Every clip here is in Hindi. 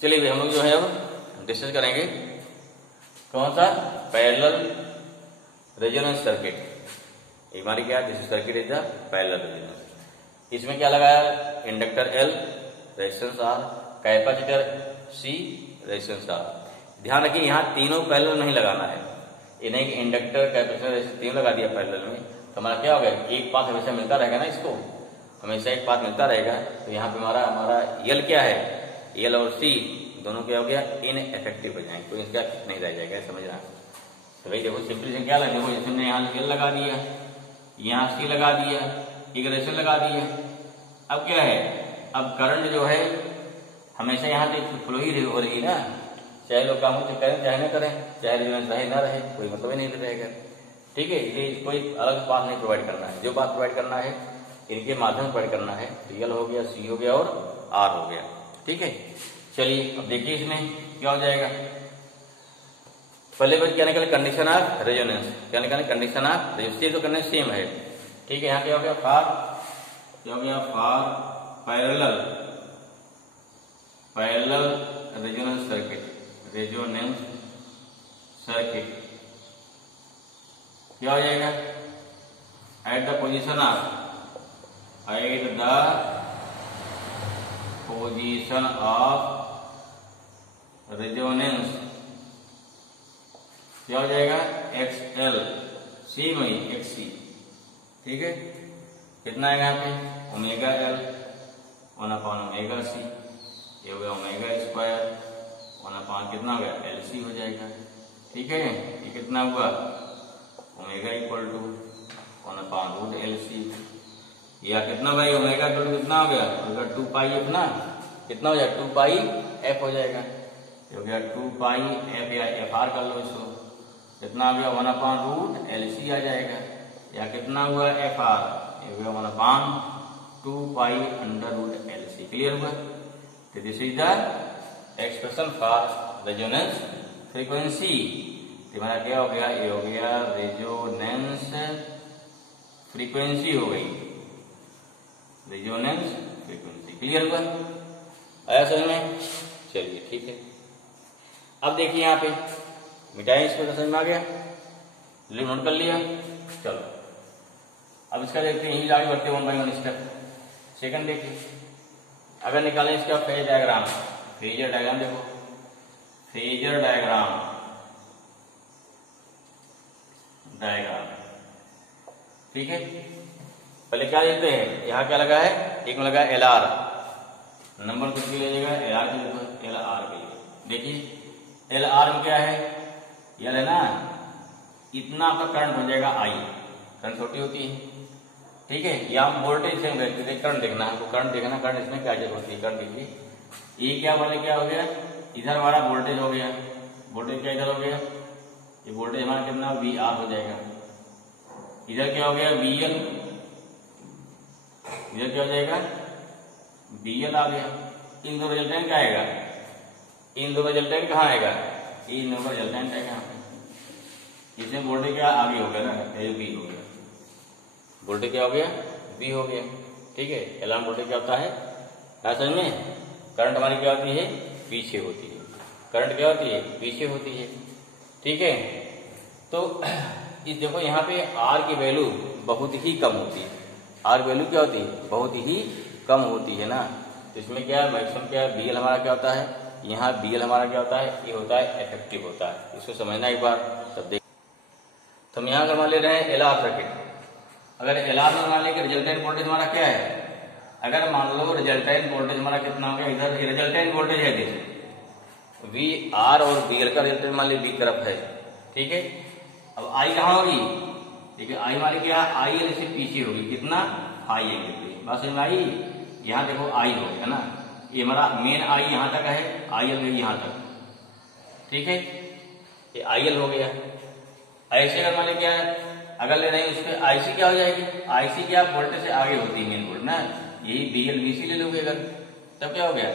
चलिए भाई हम लोग जो है अब डिस्कस करेंगे कौन सा पैरेलल रेजोनेंस सर्किट। एक हमारी क्या this circuit is the parallel resonance. इसमें क्या लगाया, inductor L, resistance R, capacitor C, resistance R। ध्यान रखिए यहाँ तीनों पैरेलल नहीं लगाना है, ये नहीं कि इंडक्टर कैपेसिटर रेजिस्टेंस तीनों लगा दिया पैरेलल में तो हमारा क्या होगा, एक पाथ हमेशा मिलता रहेगा ना, इसको हमेशा एक पाथ मिलता रहेगा। तो यहाँ पे हमारा L क्या है, L और C दोनों क्या हो गया, इनइफेक्टिव हो जाएंगे, कोई इसका नहीं रह जाएगा, समझना। तो भाई देखो सिंपली से क्या लगा, देखो जैसे हमने यहाँ L लगा दिया, यहाँ C लगा दिया, एक रेजिस्टेंस लगा दिया। अब क्या है, अब करंट जो है हमेशा यहाँ से फ्लो ही हो रही ना, चाहे लोग काम हो करें चाहे ना करें, चाहे रेजोनेंस रहे ना रहे, कोई मतलब ही नहीं रहेगा। ठीक है, ये कोई अलग पाथ नहीं प्रोवाइड करना है, जो बात प्रोवाइड करना है इनके माध्यम प्रोवाइड करना है। L हो गया, C हो गया और R हो गया। ठीक है, चलिए अब देखिए इसमें क्या हो जाएगा। पहले बात क्या निकाले, कंडीशन ऑफ रेजोनेंस। क्या निकाले, कंडीशन ऑफ रेजोनेंस, तो करने सेम है। ठीक है, यहाँ क्या हो गया, फॉर पैरेलल रेजोनेंस सर्किट, क्या हो जाएगा, at the position of resonance क्या हो जाएगा, XL, C वही XC। ठीक है, कितना आएगा यहाँ पे, ओमेगा L 1/ओमेगा C, ये हो गया ओमेगा स्क्वायर 1/, कितना हो गया, LC हो जाएगा। ठीक है, ये कितना हुआ, ओमेगा इक्वल टू 1/√LC, या कितना भाई, ओमेगा इक्वल टू कितना हो गया, अगर 2 पाई एफ ना, कितना हो जाएगा, 2 पाई एफ हो जाएगा, ये हो गया 2 पाई एफ, या FR कर लो इसको, कितना आ गया 1/√LC आ जाएगा, या कितना हुआ FR, ये हो गया 1/2 पाई √LC। क्लियर हुआ, तो this is the expression for resonance frequency. तुम्हारा क्या हो गया, ये हो गया रेजोनेंस फ्रीक्वेंसी हो गई, रेजोनेंस फ्रीक्वेंसी। क्लियर हुआ, आया समझ में। चलिए ठीक है, अब देखिए यहाँ पे मिटाएं इसको, समझ में आ गया, लिख नोट कर लिया। चलो अब इसका देखते हैं, यही आगे बढ़ते 1 बाई 1 स्टेप। सेकंड देखिए, अगर निकालें इसका फेज डायग्राम, फेजर डायग्राम देखो, फेजर डायग्राम ठीक है। पहले क्या देते हैं, यहाँ क्या लगा है, एक में लगा है LR, नंबर कुछ भी लीजिएगा, LR के लिए, LR के लिए देखिए, LR में क्या है, L है ना, इतना आपका करंट हो जाएगा I, करंट छोटी होती है। ठीक है, या हम वोल्टेज से करंट देखना है, हमको करंट देखना, करंट इसमें क्या जरूरत होती है, करंट देखिए, ये क्या वाले क्या हो गया, इधर हमारा वोल्टेज हो गया, वोल्टेज क्या इधर हो गया, ये वोल्टेज हमारा कितना VR हो जाएगा, इधर क्या हो गया VL, इधर क्या हो जाएगा BL आ गया। इन दो रिजल्टेंट क्या आएगा, इन दो रिजल्टेंट कहाँ आएगा, इन दोनों रिजल्टेंट आएगा, इसमें वोल्टेज क्या आगे हो गया ना, V हो गया, वोल्टेज क्या हो गया, V हो गया। ठीक है, एलार्म वोल्टेज क्या होता है, समझ में, करंट हमारी क्या होती है, पीछे होती है, करंट क्या होती है, पीछे होती है। ठीक है, तो इस देखो यहाँ पे R की वैल्यू बहुत ही कम होती है, R वैल्यू क्या होती है, बहुत ही कम होती है ना, तो इसमें क्या मैक्सिमम क्या है, BL हमारा क्या होता है, यहाँ BL हमारा क्या होता है, ये होता है इफेक्टिव होता है, इसको समझना एक बार तब देख। तो हम यहाँ मान ले रहे हैं LR सर्किट, अगर LR में मान लें कि रिजल्टेंट वोल्टेज हमारा क्या है, अगर मान लो रिजल्टेंट वोल्टेज हमारा कितना हो गया, इधर रिजल्टेंट वोल्टेज है देखिए VR और BL का रिजल्टेंट मान ली B तरफ है। ठीक है, अब I कहाँ होगी, देखिए I हमारी क्या है, IL से पीछे होगी, कितना हाई एंगल पे, बस समझ में आई, यहाँ देखो I हो गया ना, ये हमारा मेन I यहाँ तक है, IL गई यहाँ तक। ठीक है, ये IL हो गया। ऐसे अगर मान लीजिए क्या है, अगर ले रहे हैं उस पर IC क्या हो जाएगी, IC क्या वोल्टेज से आगे होती है मेन वोल्ट ना, यही BL BC ले लोगे अगर, तब क्या हो गया,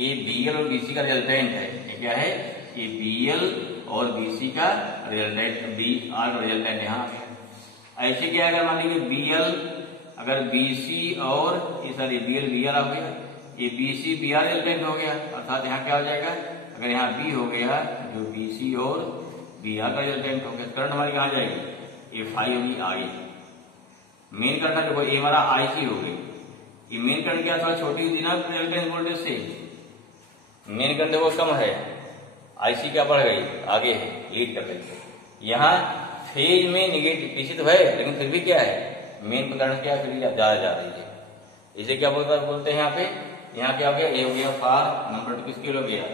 ये BL और BC का रिजल्टेंट है, ये क्या है, ये BL और BC का रिजल्टेंट, BR का रिजल्टेंट यहाँ आ गया। ऐसे क्या अगर मान लीजिए BL अगर BC और ये सॉरी BL BR आ गया, ये B C B R resultant हो गया, अर्थात यहाँ क्या हो जाएगा, अगर यहाँ बी हो गया जो बी सी और बी आर का रिजल्टेंट हो गया, करंट हमारी कहाँ जाएगी, एफ आई होगी आई। मेन करंट देखो ये हमारा आई सी हो गई, ये मेन करंट क्या थोड़ा छोटी हुई थी ना रिजल्टेंट वोल्टेज से, मेन करंट देखो कम है, आईसी क्या बढ़ गई आगे है लीड कर रही। यहाँ फेज में निगेटिव पीछे तो है लेकिन फिर भी क्या है मेन करंट क्या है फिर ज्यादा जा रही है, इसे क्या बोलते हैं यहाँ पे, यहाँ क्या हो गया, ये हो गया फार नंबर 2 किसके हो गया,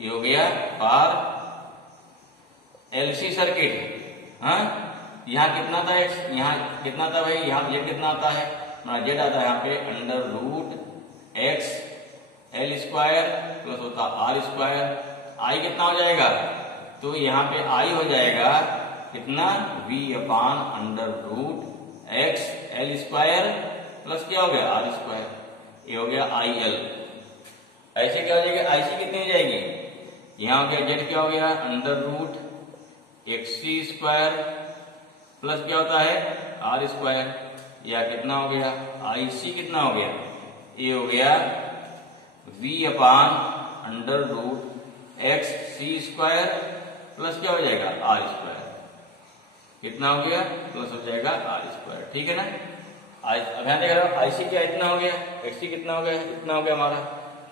ये हो गया फार एलसी सर्किट। हाँ यहाँ कितना था एक्स, यहाँ कितना था भाई, यहाँ जेड कितना आता है, जेड आता है यहाँ पे under root X L square plus होता आर स्क्वायर, आई कितना हो जाएगा, तो यहाँ पे आई हो जाएगा कितना v अपान under root X L square plus क्या हो गया आर स्क्वायर, ये हो गया आई एल। ऐसे क्या हो जाएगा, आईसी कितनी हो जाएगी, यहाँ हो गया जेड क्या हो गया under root X C square plus क्या होता है आर स्क्वायर, या कितना हो गया आई सी कितना हो गया, ये हो गया v अपान under root X C square plus क्या हो जाएगा आर स्क्वायर, कितना हो गया प्लस हो जाएगा आर स्क्वायर, ठीक है ना। अब यहाँ देख रहे हो आईसी क्या इतना हो गया, एक्ससी कितना हो गया, इतना हो गया हमारा।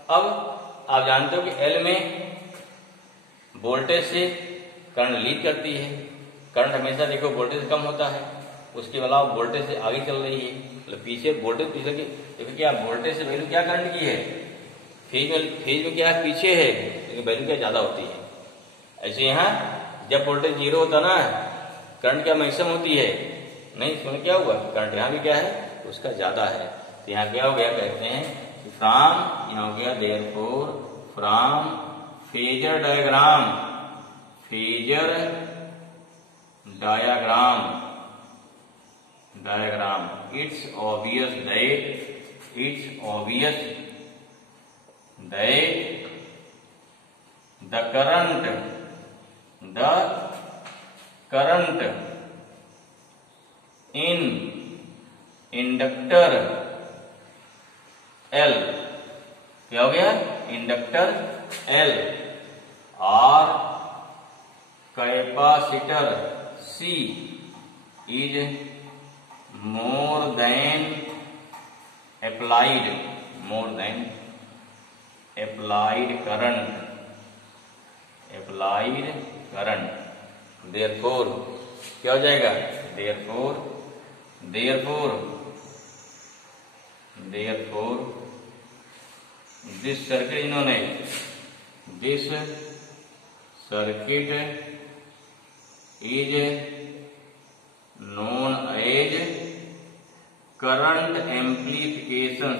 अब आप जानते हो कि एल में वोल्टेज से करंट लीड करती है, करंट हमेशा देखो वोल्टेज कम होता है, उसके अलावा वोल्टेज से आगे चल रही है, मतलब पीछे वोल्टेज पीछे की देखो क्या वोल्टेज से वैल्यू क्या करंट की है, फेज में क्या है पीछे है लेकिन वैल्यू क्या ज्यादा होती है। ऐसे यहाँ जब वोल्टेज 0 होता ना करंट क्या मैक्सिमम होती है, नहीं इसमें क्या हुआ करंट यहाँ भी क्या है उसका ज्यादा है, तो यहाँ क्या हो गया कहते हैं फ्रॉम, यहाँ हो गया therefore from phasor diagram, phasor diagram it's obvious that the current in inductor L क्या हो गया इंडक्टर L और capacitor C is more than applied current, therefore क्या हो जाएगा, therefore this circuit इन्होंने this circuit is known as current amplification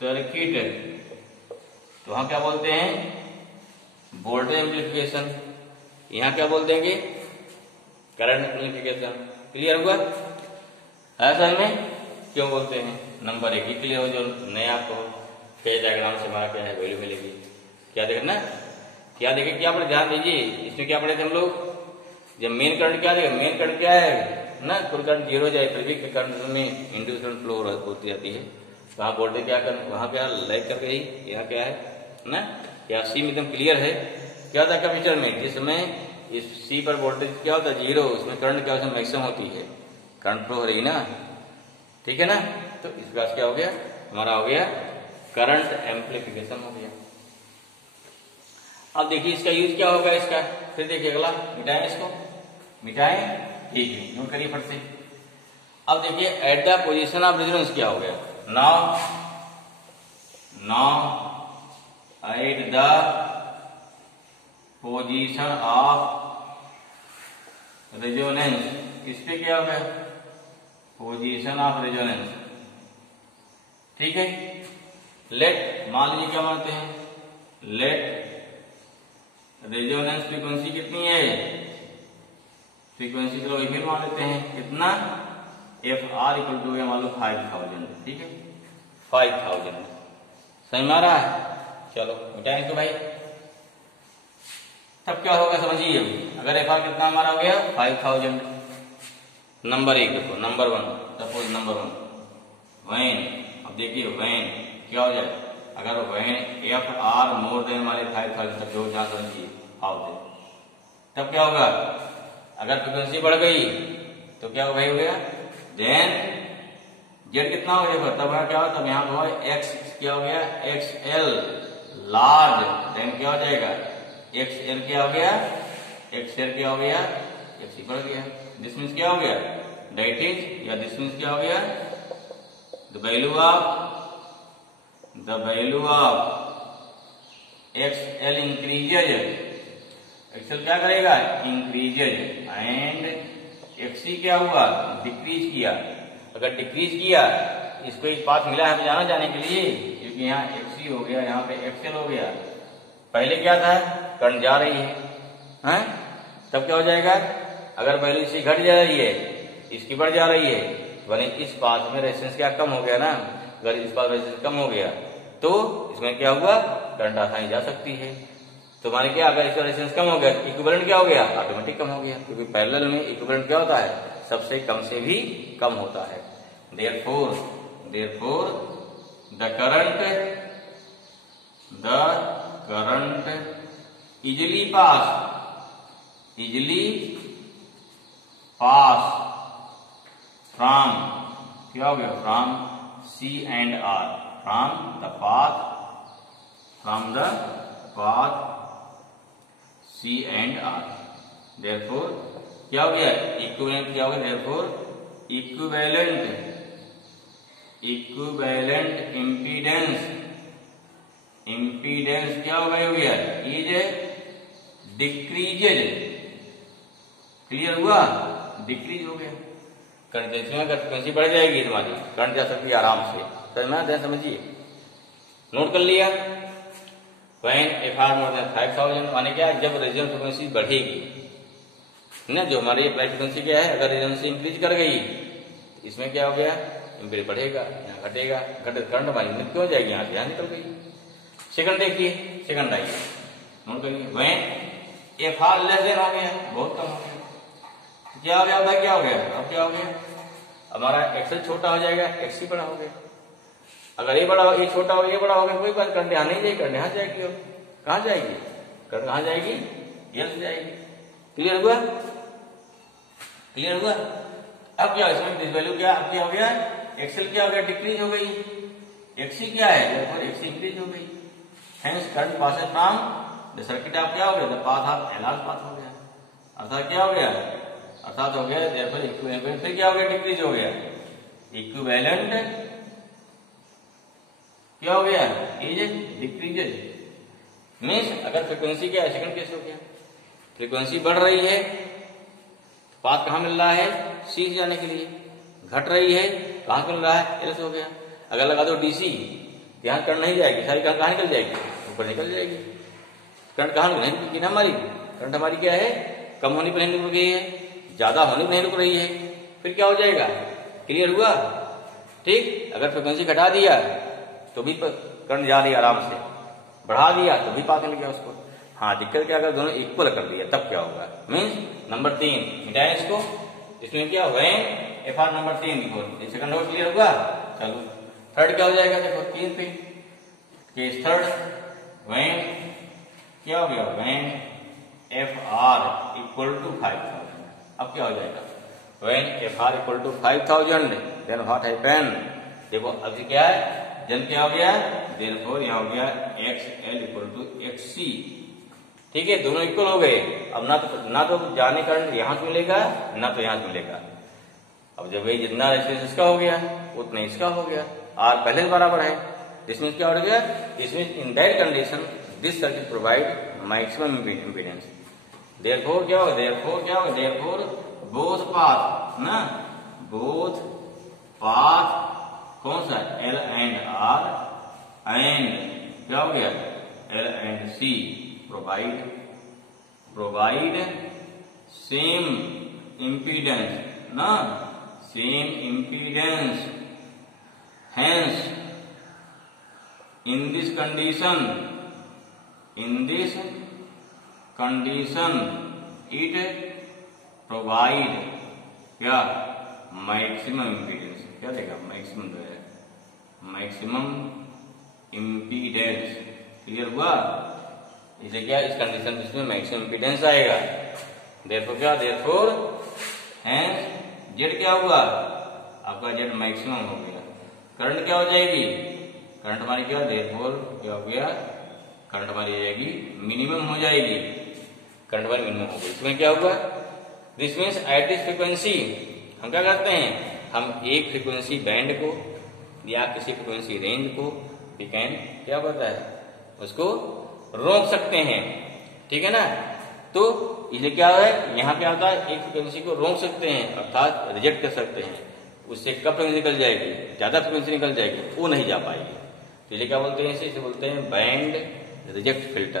circuit, तो वहां क्या बोलते हैं वोल्टेज एम्प्लीफिकेशन, यहाँ क्या बोलते हैं करंट एम्प्लीफिकेशन। क्लियर हुआ है सर में क्यों बोलते हैं, नंबर 1 ही क्लियर हो, जो नया आपको फेज डायग्राम से हमारा क्या है वैल्यू मिलेगी। क्या देखना, क्या देखे, क्या पढ़े ध्यान दीजिए, इसमें क्या पढ़े थे हम लोग, जब मेन करंट क्या देगा, मेन करंट क्या है ना, कुल करंट 0 हो जाए फिर भी करंट में इंड्यूस करंट फ्लो होती जाती है, वहाँ वोल्टेज क्या कर वहाँ क्या लाइक कर गई, यहाँ क्या है ना, क्या सी में एकदम क्लियर है। क्या होता है कैपेसिटर में, जिसमें इस सी पर वोल्टेज क्या होता है 0, उसमें करंट क्या उसमें मैक्सिमम होती है, करंट फ्लो हो रही ना, ठीक है ना। तो इस प्रकार क्या हो गया हमारा, हो गया करंट एम्प्लीफिकेशन हो गया। अब देखिए इसका यूज क्या होगा इसका, फिर देखिए अगला मिटाएं, इसको मिटाएं, ठीक है नोट करिए फट से। अब देखिए at the position of resonance क्या हो गया, now at the position of resonance, इस पे क्या हो गया पोजीशन ऑफ रेजोनेंस, ठीक है। लेट मान लीजिए क्या मानते हैं, लेट रेजोनेंस फ्रीक्वेंसी कितनी है, फ्रीक्वेंसी चलो फिर मान लेते हैं कितना, एफ आर इक्वल टू मान लो 5000, ठीक है 5000, सही मारा है। चलो मिटाएंगे तो भाई, तब क्या होगा समझिए, अगर एफ आर कितना हमारा हो गया 5000, नंबर 1 देखो, नंबर 1, सपोज नंबर 1 व्हेन, अब देखिए व्हेन क्या हो जाए, अगर when F R more than वाले 5000 तक जो जान चाहिए हाउ दे, तब क्या होगा, अगर फ्रीक्वेंसी बढ़ गई तो क्या हो गया, देन जेड कितना हो गया, तब क्या हो, तब यहाँ पर एक्स क्या हो गया, एक्स एल लार्ज, देन क्या हो जाएगा, एक्स एल क्या हो गया, एक्स एल क्या हो गया, एक्स बढ़ गया, दिस मीन्स क्या हो गया, दैट इज, या दिस मीन्स क्या हो गया, the value of x L increases, XL क्या करेगा, इंक्रीजेज, एंड एक्सी क्या हुआ, डिक्रीज किया, अगर डिक्रीज किया, इसको एक पाथ मिला है हमें जाने के लिए, क्योंकि यहाँ एक्सी हो गया, यहाँ पे एक्सएल हो गया, पहले क्या था, करंट जा रही है, तब क्या हो जाएगा, अगर वैल्यू इसकी घट जा रही है, इसकी बढ़ जा रही है, यानी इस पाथ में रेजिस्टेंस क्या कम हो गया ना, अगर इस पाथ रेजिस्टेंस कम हो गया तो इसमें क्या हुआ, करंट आसानी जा सकती है, तो माने क्या, अगर इसका रेजिस्टेंस कम हो गया तो इक्विवेलेंट क्या हो गया, ऑटोमेटिक कम हो गया, क्योंकि पैरेलल में इक्विवेलेंट क्या होता है, सबसे कम से भी कम होता है। Therefore the current easily pass from, क्या हो गया, from C and R, from the path C and R, therefore क्या हो गया, इक्विवेलेंट क्या हो गया, देयरफॉर इक्विवेलेंट इम्पीडेंस क्या हो गया, इज डिक्रीजेज, क्लियर हुआ, डिक्रीज हो गया, करंट में अगर फ्रीक्वेंसी बढ़ जाएगी तुम्हारी, करंट जा सकती है आराम से, समझिए, नोट कर लिया, when F R more than 5000, माने क्या, जब रेजोनेंस फ्रीक्वेंसी बढ़ेगी ना, जो हमारी अप्लाई फ्रीक्वेंसी क्या है, अगर रेजोनेंस इंक्रीज कर गई, इसमें क्या हो गया, इम्पीडेंस बढ़ेगा, यहाँ घटेगा, करंट हमारी लिमिट क्यों हो जाएगी, यहाँ से यहाँ निकल गई। सेकंड देखिए, सेकंड आइए, नोट करिए, when F are less than हो गया, बहुत कम हो गया, क्या हो गया भाई, क्या हो गया, अब क्या हो गया, हमारा एक्सएल छोटा हो जाएगा, एक्सी बड़ा हो गया, अगर ये बड़ा हो, ये छोटा हो, ये बड़ा हो गया, कोई बात, करंट यहाँ नहीं जाएगी, करंट यहाँ जाएगी, कहाँ जाएगी, करंट कहाँ जाएगी, ये से जाएगी, क्लियर हुआ, अब क्या, इसमें दिस वैल्यू क्या, अब क्या हो गया, एक्सएल क्या हो गया, डिक्रीज हो गई, एक्सी क्या है, एक्सी इंक्रीज हो गई, hence current passes from the circuit of क्या हो गया, the path of enlarge path हो गया, अर्थात क्या हो गया, अर्थात हो गया, देयरफॉर इक्विवेलेंट, फिर क्या हो गया, डिक्रीज हो गया, इक्विवेलेंट क्या हो गया, इज डिक्रीजेज, मीन्स अगर फ्रीक्वेंसी क्या है, सेकंड केस हो गया, फ्रीक्वेंसी बढ़ रही है, पाथ कहाँ मिल रहा है, सी जाने के लिए, घट रही है, कहाँ मिल रहा है, एल से हो गया, अगर लगा दो डीसी, यहाँ करंट नहीं जाएगी, सारी करंट कहाँ निकल जाएगी, ऊपर निकल जाएगी, करंट कहाँ नहीं रुकी ना, हमारी करंट हमारी क्या है, कम होने पर नहीं रुक गई है, ज्यादा होने पर नहीं रुक रही है, फिर क्या हो जाएगा, क्लियर हुआ, ठीक, अगर फ्रीक्वेंसी घटा दिया तो भी करंट जा रही है आराम से, बढ़ा दिया तो भी पाथ मिल गया उसको, हाँ, दिक्कत क्या, अगर दोनों इक्वल कर दिया तब क्या होगा, मीन्स नंबर 3 मिटाए इसको, इसमें क्या, व्हेन एफ आर नंबर 3 लिखो, सेकंड हो, क्लियर हुआ, चलो थर्ड क्या हो जाएगा, देखो 3 पे, केस थर्ड, व्हेन क्या हो गया, when F R equal to 5000, अब क्या हो जाएगा, when F R equal to 5000, then what happen, देखो अभी क्या है, जन क्या हो गया, देयरफॉर यहाँ हो गया X L equal to X C, ठीक है, दोनों इक्वल हो गए, अब ना तो जाने करंट यहाँ से मिलेगा, ना तो यहाँ से मिलेगा, अब जब ये जितना रेजिस्टेंस इसका हो गया उतना इसका हो गया, आर पहले से बराबर है, इसमें क्या हो गया, इसमें in that condition this circuit provide maximum impedance, therefore क्या होगा, देयरफॉर बोथ पाथ ना, बोथ पाथ कौन सा, एल एंड आर एंड क्या हो गया, L and C provide same impedance ना, same impedance, hence in this condition it provide क्या मैक्सिमम इम्पीडेंस, क्या देगा मैक्सिमम जो है मैक्सिमम इम्पीडेंस। क्लियर हुआ? इसे क्या इस कंडीशन में इसमें मैक्सिमम इम्पीडेंस आएगा। देयरफॉर क्या, देयरफॉर हेंस जेड क्या हुआ आपका, जेड मैक्सिमम हो गया। करंट क्या हो जाएगी, करंट हमारी क्या, देयरफॉर क्या हो गया, करंट हमारी जाएगी मिनिमम हो जाएगी, करंट हमारी मिनिमम हो गई। इसमें क्या हुआ, this means at this frequency हम क्या करते हैं, हम एक फ्रीक्वेंसी बैंड को या किसी फ्रीक्वेंसी रेंज को वी कैन क्या होता है उसको रोक सकते हैं। ठीक है ना? तो इसे क्या है, यहाँ पे आता है एक फ्रीक्वेंसी को रोक सकते हैं अर्थात रिजेक्ट कर सकते हैं। उससे कब फ्रीक्वेंसी निकल जाएगी, ज्यादा फ्रीक्वेंसी निकल जाएगी, वो नहीं जा पाएगी। तो इसे क्या बोलते हैं, इसे बोलते हैं बैंड रिजेक्ट फिल्टर।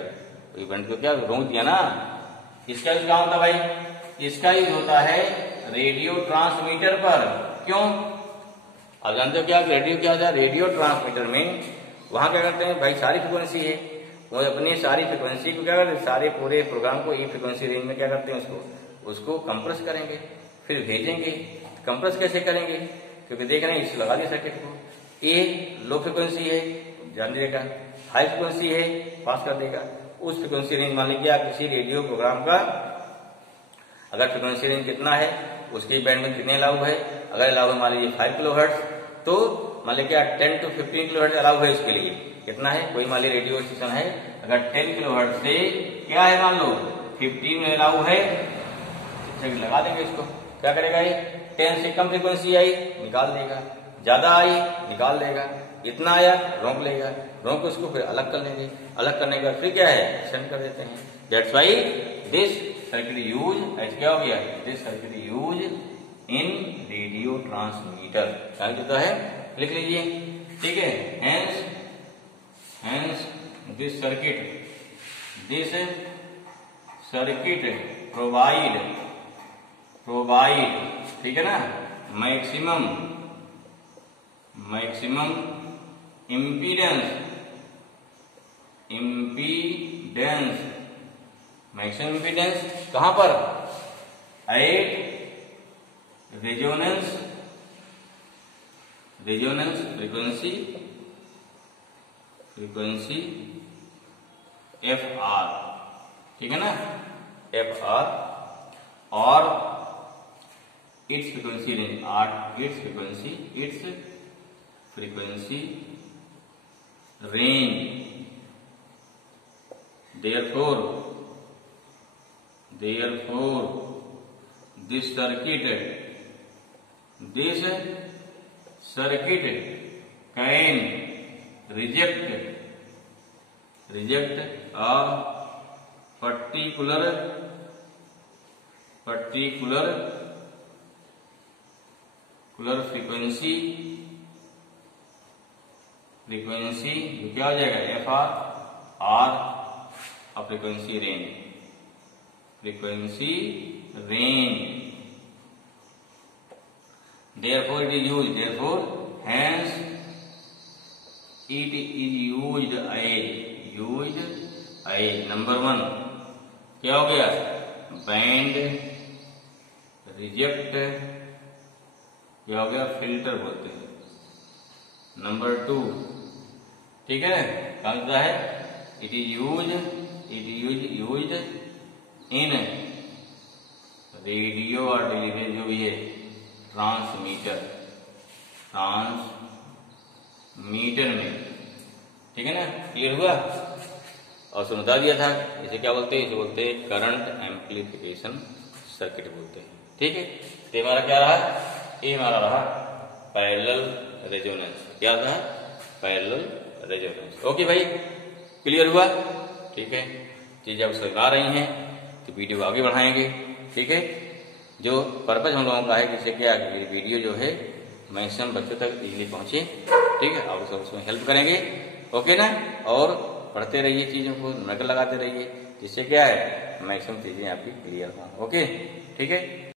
तो बैंड को क्या रोक दिया ना। इसका यूज क्या होता है भाई, इसका यूज होता है रेडियो ट्रांसमीटर पर। क्यों? अब जानते हो क्या रेडियो क्या होता है, रेडियो ट्रांसमीटर में वहां क्या करते हैं भाई, सारी फ्रीक्वेंसी है, वो अपनी सारी फ्रीक्वेंसी को क्या करते हैं, सारे पूरे प्रोग्राम को एक फ्रीक्वेंसी रेंज में क्या करते हैं, उसको कंप्रेस करेंगे फिर भेजेंगे। कंप्रेस कैसे करेंगे, क्योंकि देख रहे हैं इस लगा दिया सर्किट को, ए लो फ्रिक्वेंसी है जान देगा, हाई फ्रिक्वेंसी है पास कर देगा। उस फ्रिक्वेंसी रेंज मान लीजिए आप किसी रेडियो प्रोग्राम का अगर फ्रिक्वेंसी रेंज कितना है, उसकी बैंड में कितने अलाउ है, अगर अलाउ है मान लीजिए 5 किलोहर्ट्ज, तो मान लीजिए 10 to 15 किलोहर्ट्ज अलाउ है उसके लिए। कितना है, कोई मान लीजिए रेडियो स्टेशन है अगर 10 किलोहर्ट्ज से क्या है मान लो 15 में अलाउ है, लगा देंगे इसको। क्या करेगा ये, 10 से कम फ्रीक्वेंसी आई निकाल देगा, ज्यादा आई निकाल देगा, इतना आया रोक लेगा, रोक उसको फिर अलग कर लेंगे, अलग करने के बाद फिर क्या है सेंड कर देते हैं। That's why this circuit use as क्या हो गया, this circuit use in radio transmitter. क्या होता है लिख लीजिए। ठीक है, हेंस दिस सर्किट प्रोवाइड ठीक है ना मैक्सिमम इम्पीडेंस मैक्सिमम इम्पीडेंस कहां पर, एट रेजोनेंस फ्रीक्वेंसी FR। ठीक है ना, FR और it's frequency range it's frequency range. therefore this circuit can reject a particular frequency क्या हो जाएगा FR और frequency range therefore it is used, hence it is used as number 1 क्या हो गया, बैंड रिजेक्ट क्या हो गया, फिल्टर बोलते हैं। नंबर 2 ठीक है, क्या होता है, it is used in radio और टेलीविजन जो भी है ट्रांसमीटर में। ठीक है ना, क्लियर हुआ? और सुनता दिया था इसे क्या बोलते हैं, इसे बोलते हैं करंट एम्प्लीफिकेशन सर्किट बोलते हैं। ठीक है, तो हमारा क्या रहा, ये हमारा रहा पैरेलल रेजोनेंस। क्या था, पैरेलल रेजोनेंस। ओके भाई, क्लियर हुआ? ठीक है, चीजें आप समझ आ रही हैं तो वीडियो को आगे बढ़ाएंगे। ठीक है, जो पर्पज हम लोगों का है कि क्या वीडियो जो है मैक्सिमम बच्चों तक इजीली पहुंचे। ठीक है, आप सब उसमें हेल्प करेंगे। ओके ना, और पढ़ते रहिए, चीजों को नकल लगाते रहिए, जिससे क्या है मैक्सिमम चीजें आपकी क्लियर हों। ओके, ठीक है।